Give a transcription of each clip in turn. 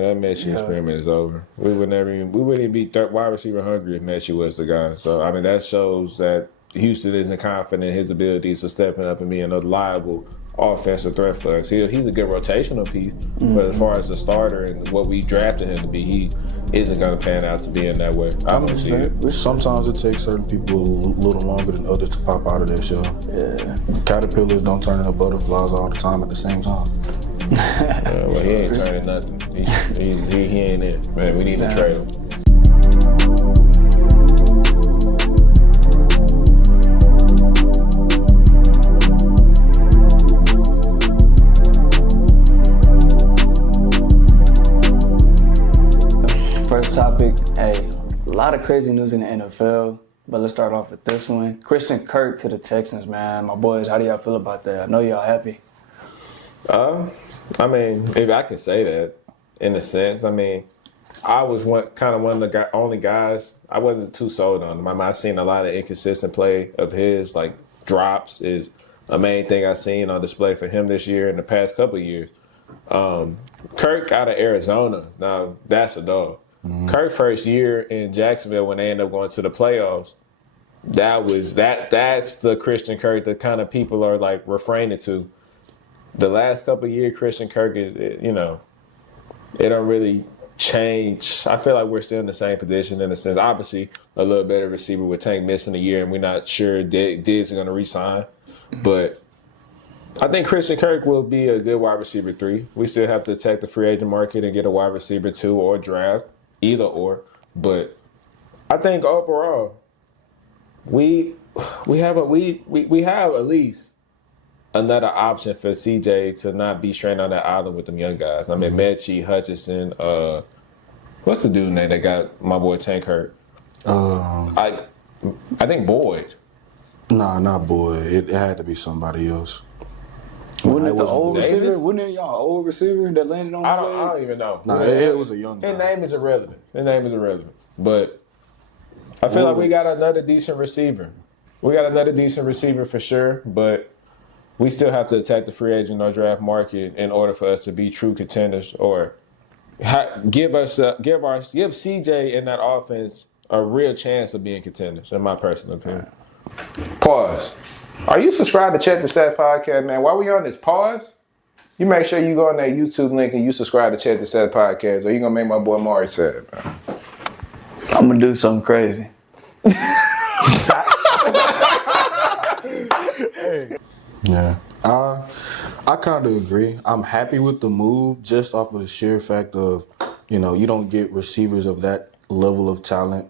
That Messi experiment is over. We wouldn't even be wide receiver hungry if Messi was the guy. So I mean that shows that Houston isn't confident in his abilities of stepping up and being a reliable offensive threat for us. He's a good rotational piece, but as far as the starter and what we drafted him to be, he isn't going to pan out to be in that way. I don't see it. Sometimes it takes certain people a little longer than others to pop out of their shell. Yeah. Caterpillars don't turn into butterflies all the time at the same time. Well, he ain't turning nothing. He ain't it. Man, we need to trade him. First topic, a lot of crazy news in the NFL, but let's start off with this one. Christian Kirk to the Texans, man. My boys, how do y'all feel about that? I know y'all happy. I mean, if I can say that, in a sense, I mean, I was one of the only guys. I wasn't too sold on him. I mean, I've seen a lot of inconsistent play of his, like drops is a main thing I've seen on display for him this year and the past couple of years. Kirk out of Arizona, now that's a dog. Mm-hmm. Kirk first year in Jacksonville when they ended up going to the playoffs, that's the Christian Kirk that kind of people are like refraining to. The last couple of years, Christian Kirk is, it don't really change. I feel like we're still in the same position in a sense. Obviously, a little better receiver with Tank missing a year, and we're not sure Diggs are going to re-sign. But I think Christian Kirk will be a good wide receiver 3. We still have to attack the free agent market and get a wide receiver 2 or draft, either or. But I think overall, we have at least another option for CJ to not be straight on that island with them young guys. I mean, Mechie, Hutchinson, what's the dude name that got my boy Tank hurt? I think Boyd. Nah, not Boyd. It had to be somebody else. Wasn't it the old receiver? Wasn't it y'all old receiver that landed on his leg? I don't even know. Nah, it was a young guy. His name is irrelevant. But I feel like we got another decent receiver. We got another decent receiver for sure, but we still have to attack the free agent or draft market in order for us to be true contenders or give CJ in that offense a real chance of being contenders, in my personal opinion. Pause. Are you subscribed to Check the Stat Podcast, man? While we on this pause, you make sure you go on that YouTube link and you subscribe to Check the Stat Podcast, or you're going to make my boy Omari sad, man. I'm going to do something crazy. Yeah, I kind of agree. I'm happy with the move just off of the sheer fact of, you don't get receivers of that level of talent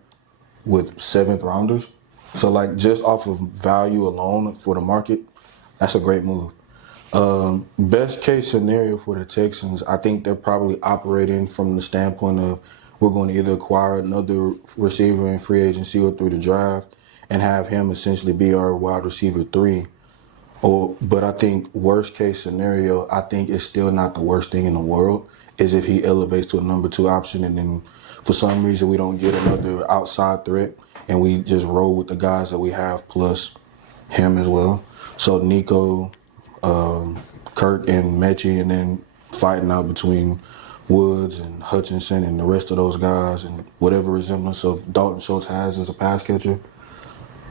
with 7th rounders. So, like, just off of value alone for the market, that's a great move. Best case scenario for the Texans, I think they're probably operating from the standpoint of we're going to either acquire another receiver in free agency or through the draft and have him essentially be our wide receiver 3. But I think worst case scenario, I think it's still not the worst thing in the world, is if he elevates to a number 2 option and then for some reason we don't get another outside threat and we just roll with the guys that we have plus him as well. So Nico, Kirk, and Mechie, and then fighting out between Woods and Hutchinson and the rest of those guys and whatever resemblance of Dalton Schultz has as a pass catcher.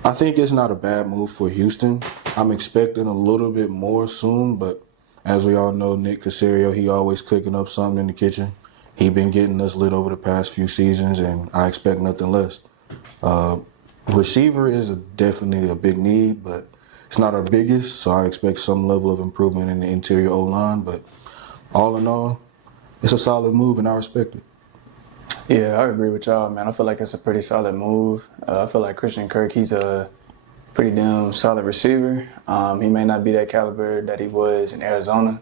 I think it's not a bad move for Houston. I'm expecting a little bit more soon, but as we all know, Nick Caserio, he always cooking up something in the kitchen. He been getting us lit over the past few seasons, and I expect nothing less. Receiver is definitely a big need, but it's not our biggest, so I expect some level of improvement in the interior O-line. But all in all, it's a solid move, and I respect it. Yeah, I agree with y'all, man. I feel like it's a pretty solid move. I feel like Christian Kirk, he's a pretty damn solid receiver. He may not be that caliber that he was in Arizona,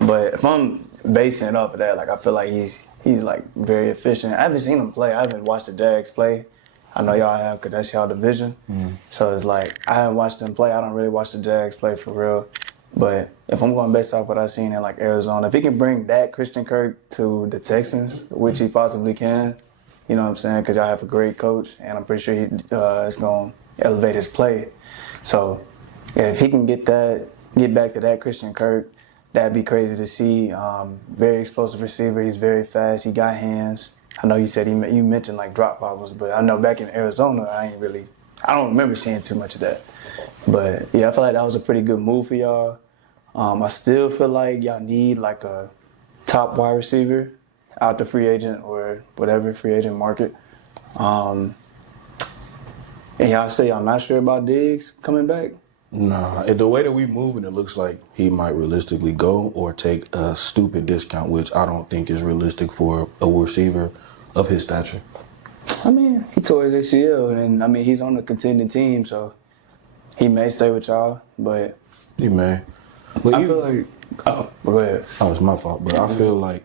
but if I'm basing it off of that, like I feel like he's like very efficient. I haven't seen him play. I haven't watched the Jags play. I know y'all have because that's y'all division. So it's like I haven't watched them play. I don't really watch the Jags play for real. But if I'm going based off what I've seen in like Arizona, if he can bring that Christian Kirk to the Texans, which he possibly can, you know what I'm saying? Because y'all have a great coach, and I'm pretty sure it's going to elevate his play. So if he can get back to that Christian Kirk, that'd be crazy to see. Very explosive receiver. He's very fast. He got hands. I know you said you mentioned like drop bobbles, but I know back in Arizona, I don't remember seeing too much of that. But yeah, I feel like that was a pretty good move for y'all. I still feel like y'all need like a top wide receiver out the free agent or whatever free agent market. And y'all say y'all not sure about Diggs coming back? Nah, the way that we moving, it looks like he might realistically go or take a stupid discount, which I don't think is realistic for a receiver of his stature. I mean, he tore his ACL, and I mean, he's on a contending team, so he may stay with y'all, but He may. But I feel like, go ahead. Oh, it's my fault. But I feel like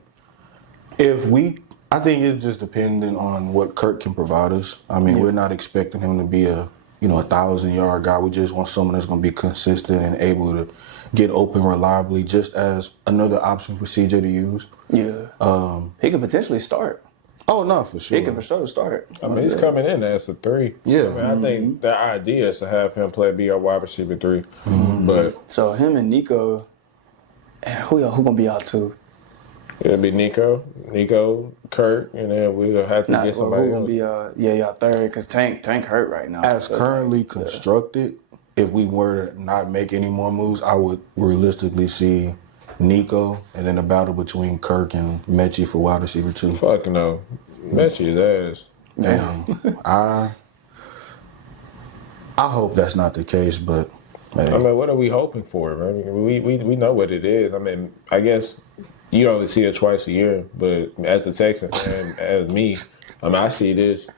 I think it's just dependent on what Kirk can provide us. I mean, we're not expecting him to be a 1,000-yard guy. We just want someone that's going to be consistent and able to get open reliably, just as another option for CJ to use. Yeah. He could potentially start. Oh, no, for sure. He could for sure start. I mean, he's coming in as a 3. Yeah. I mean, I think the idea is to have him be our wide receiver 3. But So him and Nico, who gonna be out too? it'll be Nico, Kirk, and then we'll have to get somebody who gonna else. be y'all third? Because Tank hurt right now. As currently constructed, if we were to not make any more moves, I would realistically see Nico and then a battle between Kirk and Mechie for wide receiver 2. Fuck no. Mechie's ass. I hope that's not the case, but I mean, what are we hoping for? I mean, we know what it is. I mean, I guess you only see it twice a year, but as a Texan fan, as me, I mean, I see this.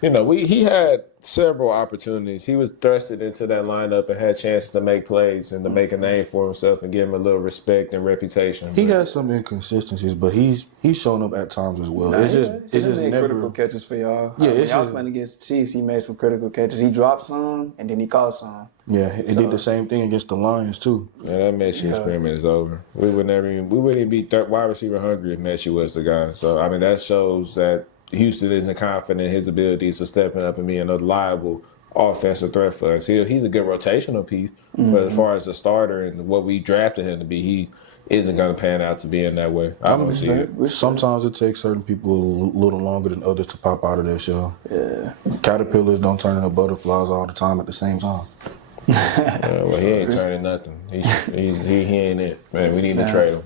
He had several opportunities. He was thrusted into that lineup and had chances to make plays and to make a name for himself and give him a little respect and reputation. he has some inconsistencies, but he's shown up at times as well. It's just made never critical catches for y'all. Yeah, Y'all it's was just- playing against the Chiefs. He made some critical catches. He dropped some and then he caught some. Yeah, he did the same thing against the Lions too. Yeah, that Mechie experiment is over. We wouldn't even be wide receiver hungry if Mechie was the guy. So I mean, that shows that Houston isn't confident in his abilities of stepping up and being a reliable offensive threat for us. He's a good rotational piece, but as far as the starter and what we drafted him to be, he isn't going to pan out to be in that way. I don't see it. Sometimes it takes certain people a little longer than others to pop out of their shell. Yeah. Caterpillars don't turn into butterflies all the time at the same time. Well, he ain't turning nothing. He ain't it. Man, we need to trade him.